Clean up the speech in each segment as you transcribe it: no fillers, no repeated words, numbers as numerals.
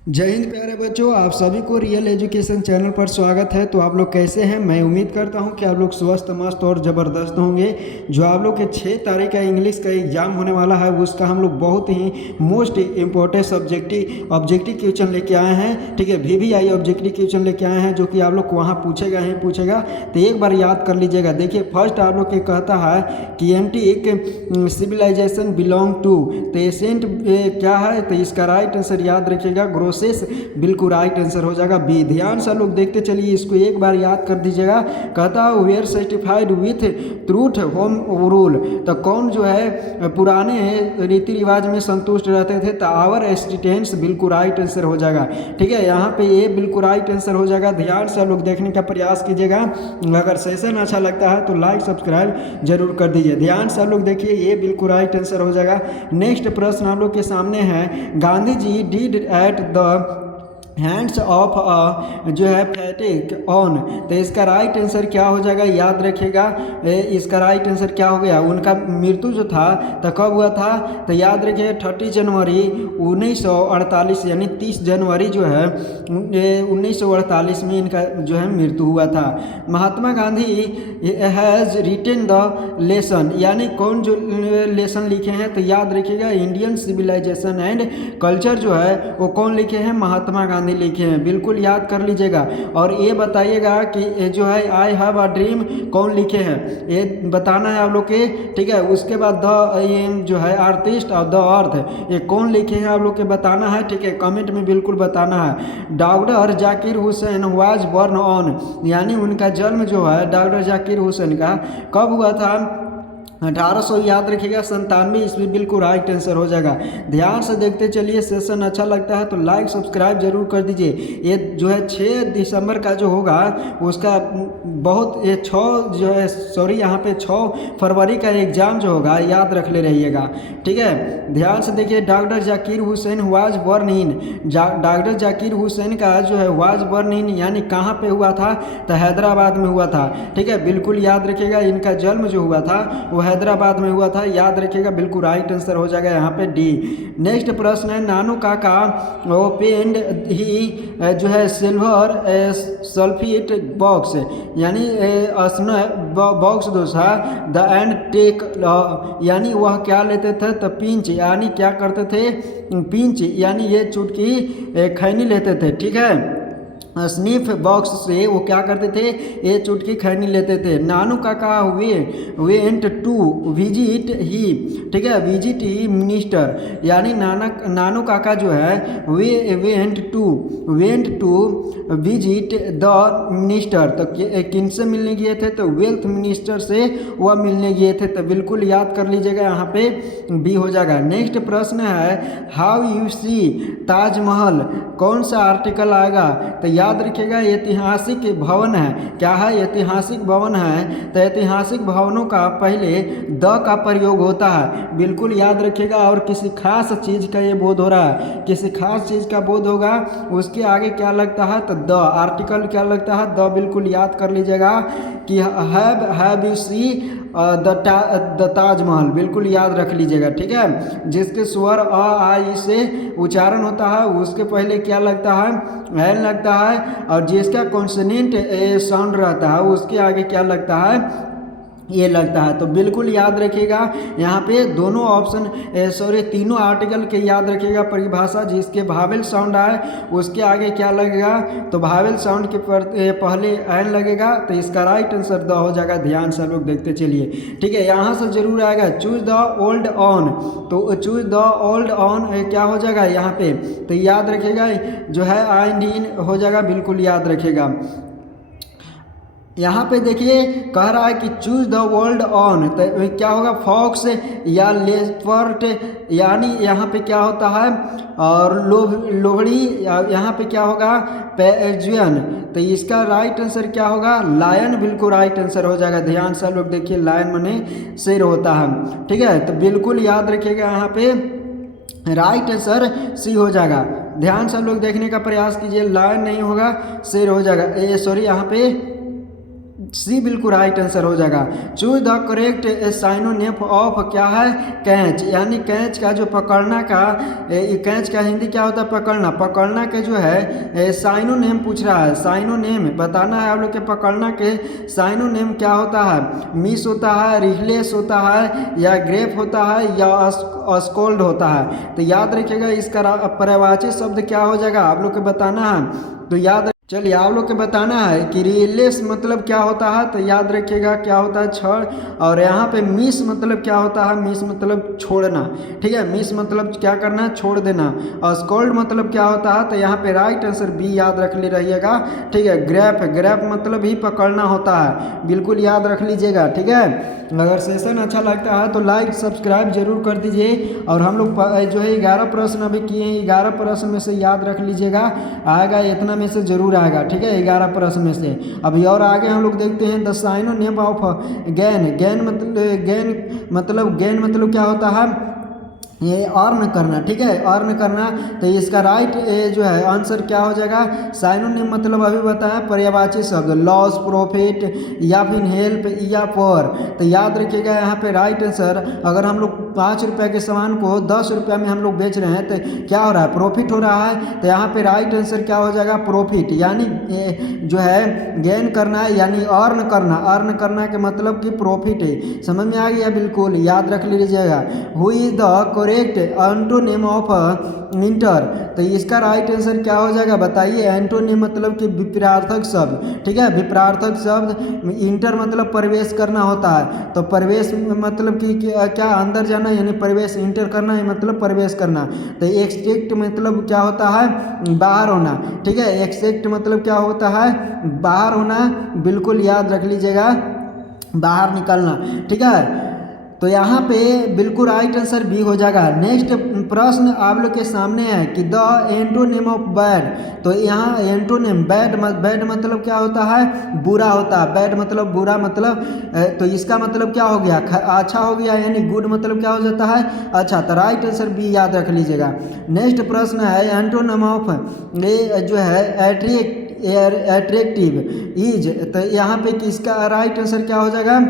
जय हिंद प्यारे बच्चों, आप सभी को रियल एजुकेशन चैनल पर स्वागत है। तो आप लोग कैसे हैं? मैं उम्मीद करता हूं कि आप लोग स्वस्थ मस्त और ज़बरदस्त होंगे। जो आप लोग के 6 तारीख का इंग्लिश का एग्जाम होने वाला है उसका हम लोग बहुत ही मोस्ट इम्पोर्टेंट ऑब्जेक्टिव क्वेश्चन लेके आए हैं। ठीक है, VVI ऑब्जेक्टिव क्वेश्चन लेके आए हैं जो कि आप लोग को वहाँ पूछेगा ही पूछेगा। तो एक बार याद कर लीजिएगा। देखिए, फर्स्ट आप लोग के कहता है कि एंटीक सिविलाइजेशन बिलोंग टू। तो एसेंट क्या है? तो इसका राइट आंसर याद रखिएगा ग्रोसेस, बिल्कुल राइट आंसर हो जाएगा बी। ध्यान से लोग देखते चलिए, इसको एक बार याद कर दीजिएगा। कहता है where certified with truth home rule. तो कौन जो है पुराने रीति रिवाज में संतुष्ट रहते थे? तो आवर एस्टिटेंट्स, बिल्कुल राइट आंसर हो जाएगा। ठीक है, यहाँ पे ये बिल्कुल राइट आंसर हो जाएगा। ध्यान से लोग देखने का प्रयास कीजिएगा। अगर सेशन अच्छा लगता है तो लाइक सब्सक्राइब जरूर कर दीजिए। ध्यान से लोग देखिए, ये बिल्कुल राइट आंसर हो जाएगा। नेक्स्ट प्रश्न आप लोग के सामने है, Gandhi ji did at the hands of जो है फैटिक ऑन। तो इसका राइट आंसर क्या हो जाएगा? याद रखिएगा, इसका राइट आंसर क्या हो गया? उनका मृत्यु जो था तो कब हुआ था? तो याद रखिए 30 जनवरी 1948, यानी 30 जनवरी जो है 1948 में इनका जो है मृत्यु हुआ था। Mahatma Gandhi has written the lesson, यानी कौन जो लेसन लिखे हैं? तो याद रखिएगा इंडियन सिविलाइजेशन एंड कल्चर जो है वो कौन लिखे हैं? महात्मा गांधी लिखे हैं। बिल्कुल याद कर लीजिएगा। और ये बताइएगा कि ये जो है आई हैव अ ड्रीम कौन लिखे हैं, ये बताना है आप लोग के। ठीक है, उसके बाद द ये जो है आर्टिस्ट ऑफ द अर्थ, ये कौन लिखे हैं आप लोग के बताना है। ठीक है, कमेंट में बिल्कुल बताना है। Doctor Zakir Hussain was born on, यानी उनका जन्म जो है डॉक्टर जाकिर हुसैन का कब हुआ था? 1800 याद रखिएगा 97 ईस्वी, बिल्कुल राइट आंसर हो जाएगा। ध्यान से देखते चलिए। सेशन अच्छा लगता है तो लाइक सब्सक्राइब जरूर कर दीजिए। ये जो है 6 दिसंबर का जो होगा उसका बहुत ये 6 जो है सॉरी यहाँ पे 6 फरवरी का एग्जाम जो होगा याद रख ले रहिएगा। ठीक है, ध्यान से देखिए। Doctor Zakir Hussain was born in, doctor Zakir Hussain का जो है वाज बॉर्न इन यानी कहाँ पे हुआ था? तो हैदराबाद में हुआ था। ठीक है, बिल्कुल याद रखिएगा। इनका जन्म जो हुआ था वो हैदराबाद में हुआ था, याद रखिएगा। बिल्कुल राइट आंसर हो जाएगा यहाँ पे डी। नेक्स्ट प्रश्न है, नानू काका ओपेंड ही जो है सिल्वर सल्फेट बॉक्स, यानी बॉक्स दोसा द एंड टेक, यानी वह क्या लेते थे? तो पिंच, यानी क्या करते थे? पिंच, यानी ये चुटकी खैनी लेते थे। ठीक है, स्नीफ बॉक्स से वो क्या करते थे? ये चुटकी खैनी लेते थे। नानू काका वेंट टू विजिट ही, ठीक है, विजिट ही मिनिस्टर, यानी नानू काका जो है वे went to visit the minister. तो किनसे मिलने गए थे? तो वेल्थ मिनिस्टर से वह मिलने गए थे। तो बिल्कुल याद कर लीजिएगा, यहाँ पे बी हो जाएगा। नेक्स्ट प्रश्न है, हाउ यू सी ताजमहल, कौन सा आर्टिकल आएगा? तो याद रखिएगा ऐतिहासिक भवन है। क्या है? ऐतिहासिक भवन है। तो ऐतिहासिक भवनों का पहले द का प्रयोग होता है, बिल्कुल याद रखिएगा। और किसी खास चीज़ का ये बोध हो रहा है, किसी खास चीज़ का बोध होगा उसके आगे क्या लगता है? तो द आर्टिकल क्या लगता है? द, बिल्कुल याद कर लीजिएगा कि have you see the Taj Mahal, बिल्कुल याद रख लीजिएगा। ठीक है, जिसके स्वर अ आ ई से उच्चारण होता है उसके पहले क्या लगता है? एन लगता है। और जिसका कॉन्सोनेंट साउंड रहता है उसके आगे क्या लगता है? ये लगता है। तो बिल्कुल याद रखिएगा, यहाँ पे दोनों ऑप्शन सॉरी तीनों आर्टिकल के याद रखिएगा परिभाषा। जिसके भावेल साउंड आए उसके आगे क्या लगेगा? तो भावेल साउंड के पहले एन लगेगा। तो इसका राइट आंसर द हो जाएगा। ध्यान से लोग देखते चलिए। ठीक है, यहाँ से जरूर आएगा चूज द ओल्ड ऑन। तो चूज द ओल्ड ऑन क्या हो जाएगा यहाँ पे? तो याद रखिएगा जो है आइंड इन हो जाएगा, बिल्कुल याद रखिएगा। यहाँ पे देखिए कह रहा है कि चूज द वर्ल्ड ऑन, तो क्या होगा? फॉक्स या लेपर्ड, यानी यहाँ पे क्या होता है? और लोहड़ी, यहाँ पे क्या होगा? पेजुअन। तो इसका राइट आंसर क्या होगा? लायन, बिल्कुल राइट आंसर हो जाएगा। ध्यान से लोग देखिए, लायन माने शेर होता है। ठीक है, तो बिल्कुल याद रखिएगा, यहाँ पे राइट आंसर सी हो जाएगा। ध्यान से लोग देखने का प्रयास कीजिए, लायन नहीं होगा, शेर हो जाएगा। सॉरी यहाँ पे सी बिल्कुल राइट आंसर हो जाएगा। Choose the correct synonym of क्या है, कैच, यानी कैच का जो पकड़ना का, कैच का हिंदी क्या होता है, पकड़ना। पकड़ना के जो है साइनोनिम पूछ रहा है, साइनोनिम बताना है आप लोग के। पकड़ना के साइनोनिम क्या होता है, मिस होता है, रिफ्लेस होता है, या ग्रेप होता है, या स्कोल्ड होता है। तो याद रखिएगा इसका पर्यायवाची शब्द क्या हो जाएगा, आप लोग को बताना है। तो याद चलिए आप लोग को बताना है कि रिलेस मतलब क्या होता है। तो याद रखिएगा क्या होता है, छड़। और यहाँ पे मिस मतलब क्या होता है, मिस मतलब छोड़ना, ठीक है। मिस मतलब क्या करना है, छोड़ देना। और स्कोल्ड मतलब क्या होता है, तो यहाँ पे राइट आंसर बी याद रख रहिएगा, ठीक है। ग्रैप, ग्रैप मतलब ही पकड़ना होता है, बिल्कुल याद रख लीजिएगा, ठीक है। अगर सेशन अच्छा लगता है तो लाइक सब्सक्राइब जरूर कर दीजिए। और हम लोग जो है 11 प्रश्न अभी किए हैं, 11 प्रश्न में से याद रख लीजिएगा, आएगा इतना में से जरूर आएगा, ठीक है। 11 प्रश्न में से अभी और आगे हम लोग देखते हैं the synonym of gain. Gain मतलब क्या होता है, ये अर्न करना, ठीक है, अर्न करना। तो इसका राइट जो है आंसर क्या हो जाएगा, साइनोनिम मतलब अभी बताया पर्यायवाची शब्द, लॉस, प्रॉफिट, या फिर हेल्प, या फॉर। तो याद रखिएगा यहाँ पे राइट आंसर, अगर हम लोग 5 रुपये के सामान को 10 रुपये में हम लोग बेच रहे हैं तो क्या हो रहा है, प्रॉफिट हो रहा है। तो यहाँ पे राइट आंसर क्या हो जाएगा, प्रॉफिट, यानी जो है गेन करना है, यानी अर्न करना। अर्न करना के मतलब कि प्रॉफिट है, समझ में आ गया, बिल्कुल याद रख लीजिएगा। Who is the correct antonym of inter. तो इसका राइट आंसर क्या हो जाएगा, बताइए। एंटोनिम मतलब कि विपरीतार्थक शब्द, ठीक है, विपरीतार्थक शब्द। इंटर मतलब प्रवेश करना होता है, तो प्रवेश मतलब कि क्या अंदर जाना, यानी प्रवेश। इंटर करना है मतलब प्रवेश करना। तो एक्सट्रैक्ट मतलब क्या होता है, बाहर होना, ठीक है। एक्सट्रैक्ट मतलब क्या होता है, बाहर होना, बिल्कुल याद रख लीजिएगा, बाहर निकलना, ठीक है। तो यहाँ पे बिल्कुल राइट आंसर बी हो जाएगा। नेक्स्ट प्रश्न आप लोग के सामने है कि द एंटोनिम ऑफ बैड। तो यहाँ एंटोनिम बैड मतलब क्या होता है, बुरा होता है। बैड मतलब बुरा, मतलब तो इसका मतलब क्या हो गया, अच्छा हो गया, यानी गुड मतलब क्या हो जाता है, अच्छा। तो राइट आंसर बी याद रख लीजिएगा। नेक्स्ट प्रश्न है एंटोनिम ऑफ ये जो है एट्रैक्टिव इज। तो यहाँ पे किसका राइट आंसर क्या हो जाएगा,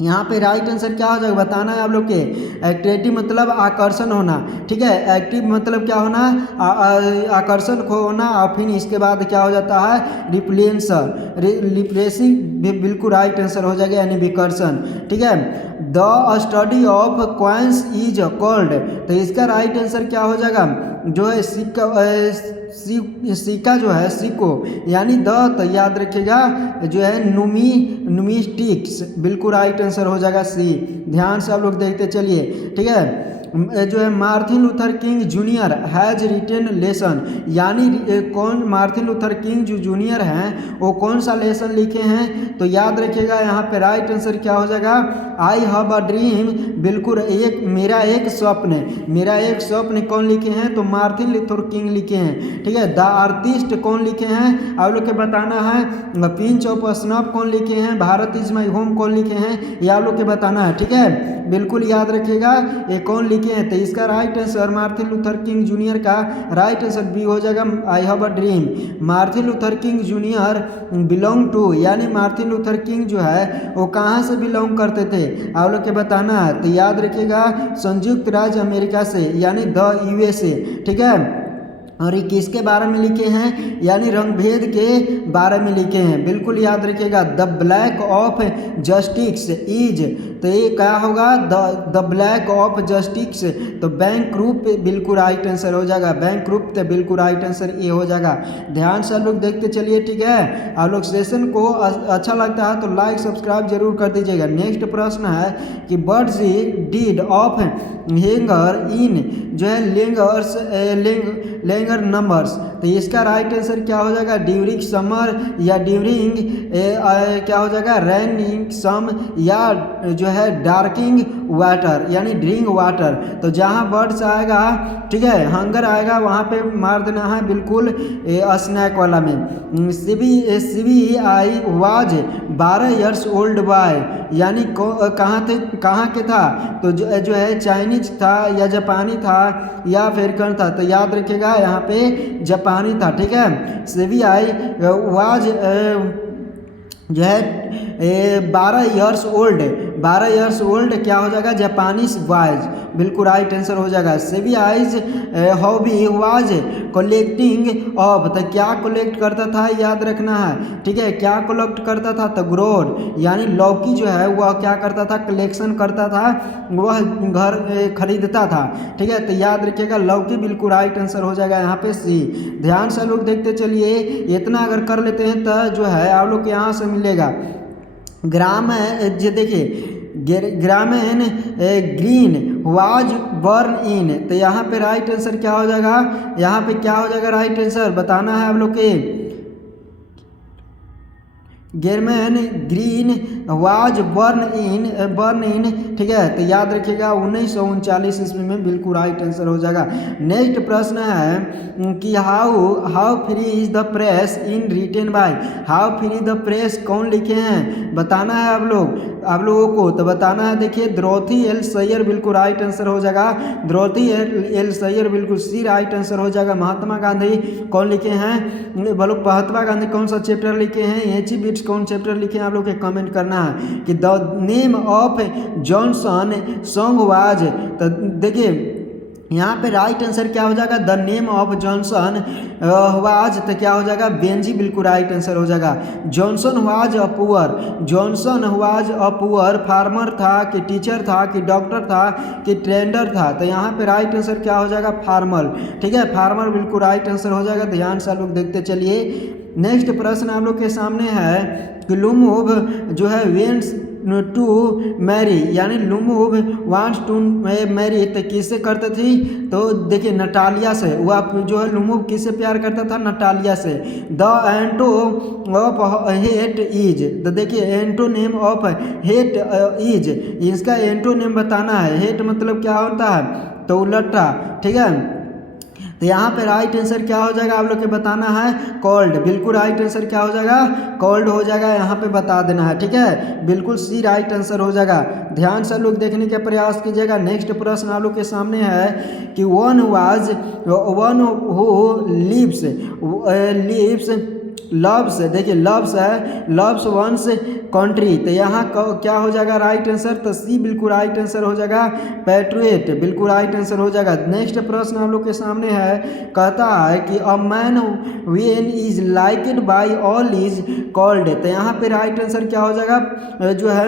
यहाँ पे राइट आंसर क्या हो जाएगा, बताना है आप लोग के। एट्रैक्टिव मतलब आकर्षण होना, ठीक है। एक्टिव मतलब क्या होना, आकर्षण को होना। और फिर इसके बाद क्या हो जाता है, रिप्लेंसर, रिप्लेसिंग, बिल्कुल राइट आंसर हो जाएगा, यानी विकर्षण, ठीक है। The study of coins is called. तो इसका राइट आंसर क्या हो जाएगा, जो है सिक्का जो है, सिक्को, यानी द। तो याद रखिएगा जो है नुमिस्टिक्स, बिल्कुल राइट आंसर हो जाएगा सी। ध्यान से आप लोग देखते चलिए, ठीक है। जो है Martin Luther King junior has retain lesson, यानी कौन, मार्टिन लूथर किंग जो जूनियर हैं वो कौन सा लेसन लिखे हैं। तो याद रखिएगा यहाँ पे राइट आंसर क्या हो जाएगा, आई हैव अ ड्रीम, बिल्कुल एक मेरा एक स्वप्न। मेरा एक स्वप्न कौन लिखे हैं, तो मार्टिन लूथर किंग लिखे हैं, ठीक है। द आर्टिस्ट कौन लिखे हैं, आप लोग को बताना है। पिंच ऑफ स्नफ कौन लिखे हैं, भारत इज माई होम कौन लिखे हैं, ये आप लोग को बताना है, ठीक है। बिल्कुल याद रखिएगा ये कौन लिखे हैं। तो इसका right answer Martin Luther King Junior का राइट आंसर बी हो जाएगा, I have a dream. Martin Luther King Junior belong to, यानी मार्टिन लूथर किंग जो है वो कहाँ से बिलोंग करते थे, आप लोग के बताना है। तो याद रखिएगा संयुक्त राज्य अमेरिका से, यानी द यूएसए, ठीक है। और ये किसके बारे में लिखे हैं, यानी रंगभेद के बारे में लिखे हैं, बिल्कुल याद रखिएगा। The black of justice is. तो ये क्या होगा, द ब्लैक ऑफ जस्टिस। तो बैंक ग्रुप बिल्कुल राइट आंसर हो जाएगा, बैंक ग्रुप तो बिल्कुल राइट आंसर ये हो जाएगा। ध्यान से आप लोग देखते चलिए, ठीक है। आप लोग सेशन को अच्छा लगता है तो लाइक सब्सक्राइब जरूर कर दीजिएगा। नेक्स्ट प्रश्न है कि बर्ड्स डीड ऑफ हैंगर इन, जो है लेंगर्स लेंगर नंबर्स। तो इसका राइट आंसर क्या हो जाएगा, ड्यूरिंग समर, या ड्यूरिंग क्या हो जाएगा, रेनिंग सम, या जो है डार्किंग वाटर, यानी ड्रिंक वाटर। तो जहाँ बर्ड्स आएगा, ठीक है, हंगर आएगा वहाँ पे मार देना है, बिल्कुल स्नैक वाला में। CB I was 12 years old boy, यानी कहाँ के था, तो जो है चाइनीज था, या जापानी था, या अफ्रीकन था। तो याद रखिएगा यहाँ पे जापानी था, ठीक है। सीबी आई वाज जो है 12 ईयर्स ओल्ड क्या हो जाएगा, जापानीज वाइज, बिल्कुल राइट आंसर हो जाएगा। सेवी eyes hobby was collecting of, तो क्या कलेक्ट करता था, याद रखना है, ठीक है, क्या कलेक्ट करता था, तो ग्रोर यानी लौकी जो है वह क्या करता था, कलेक्शन करता था, वह घर खरीदता था, ठीक है, तो याद रखिएगा लौकी बिल्कुल राइट आंसर हो जाएगा यहाँ पे सी। ध्यान से लोग देखते चलिए, इतना अगर कर लेते हैं तो जो है आप लोग को यहाँ से मिलेगा ग्राम जो देखिए ग्रामीण ग्रीन वाज बर्न इन, तो यहाँ पे राइट आंसर क्या हो जाएगा, यहाँ पे क्या हो जाएगा राइट आंसर बताना है आप लोग के। गेरमैन ग्रीन वाज बर्न इन, ठीक है, तो याद रखिएगा 1939 ईस्वी में, बिल्कुल राइट आंसर हो जाएगा। नेक्स्ट प्रश्न है कि how free is the press in written by, how free the press कौन लिखे हैं बताना है आप लोगों को, तो बताना है, देखिए द्रौपदी एल सैयर बिल्कुल राइट आंसर हो जाएगा, द्रौपदी एल सैयर बिल्कुल सी राइट आंसर हो जाएगा। महात्मा गांधी कौन लिखे हैं बोलो, महात्मा गांधी कौन सा चैप्टर लिखे हैं, एच बिट्स कौन चैप्टर लिखे हैं, आप लोग के कमेंट करना है कि the name of Johnson song was, तो देखिए यहाँ पे राइट आंसर क्या हो जाएगा, the name of Johnson was, तो क्या हो जाएगा बेंजी, बिल्कुल राइट आंसर हो जाएगा। Johnson was a poor farmer था कि टीचर था कि डॉक्टर था कि ट्रेडर था, तो यहाँ पे राइट आंसर क्या हो जाएगा फार्मर, ठीक है, फार्मर बिल्कुल राइट आंसर हो जाएगा। ध्यान से लोग देखते चलिए। नेक्स्ट प्रश्न आप लोग के सामने है कि लुमूव जो है वेंट्स टू मैरी, यानी लुमूव वांट्स टू मैरी, तो किससे करती थी, तो देखिए नटालिया से, वह जो है लुमूव किससे प्यार करता था, नटालिया से। द एंटो ऑफ हेट इज, तो देखिए एंटोनेम ऑफ हेट इज, इसका एंटोनेम बताना है, हेट मतलब क्या होता है, तो उलटा, ठीक है, तो यहाँ पे राइट आंसर क्या हो जाएगा आप लोग के बताना है, कोल्ड, बिल्कुल राइट आंसर क्या हो जाएगा, कोल्ड हो जाएगा, यहाँ पे बता देना है, ठीक है, बिल्कुल सी राइट आंसर हो जाएगा। ध्यान से लोग देखने का प्रयास कीजिएगा। नेक्स्ट प्रश्न आप लोग के सामने है कि वन हु लिव्स लव्स, देखिए लव्स है, लव्स वंस कंट्री, तो यहाँ क्या हो जाएगा राइट आंसर, तो सी बिल्कुल राइट आंसर हो जाएगा, पैट्रियट, बिल्कुल राइट आंसर हो जाएगा। नेक्स्ट प्रश्न हम लोग के सामने है, कहता है कि a man when is liked by all is called, तो यहाँ पे राइट आंसर क्या हो जाएगा, जो है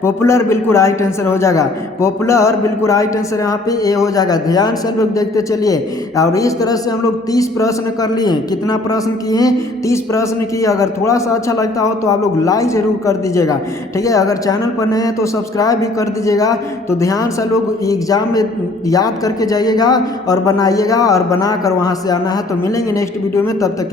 पॉपुलर, बिल्कुल राइट आंसर हो जाएगा, पॉपुलर बिल्कुल राइट आंसर यहाँ पे ए हो जाएगा। ध्यान से लोग देखते चलिए, और इस तरह से हम लोग 30 प्रश्न कर लिए। कितना प्रश्न किए, 30 प्रश्न किए। अगर थोड़ा सा अच्छा लगता हो तो आप लोग लाइक जरूर कर दीजिएगा, ठीक है, अगर चैनल पर नए हैं तो सब्सक्राइब भी कर दीजिएगा। तो ध्यान से लोग एग्जाम में याद करके जाइएगा और बनाइएगा, और बना कर वहाँ से आना है। तो मिलेंगे नेक्स्ट वीडियो में, तब तक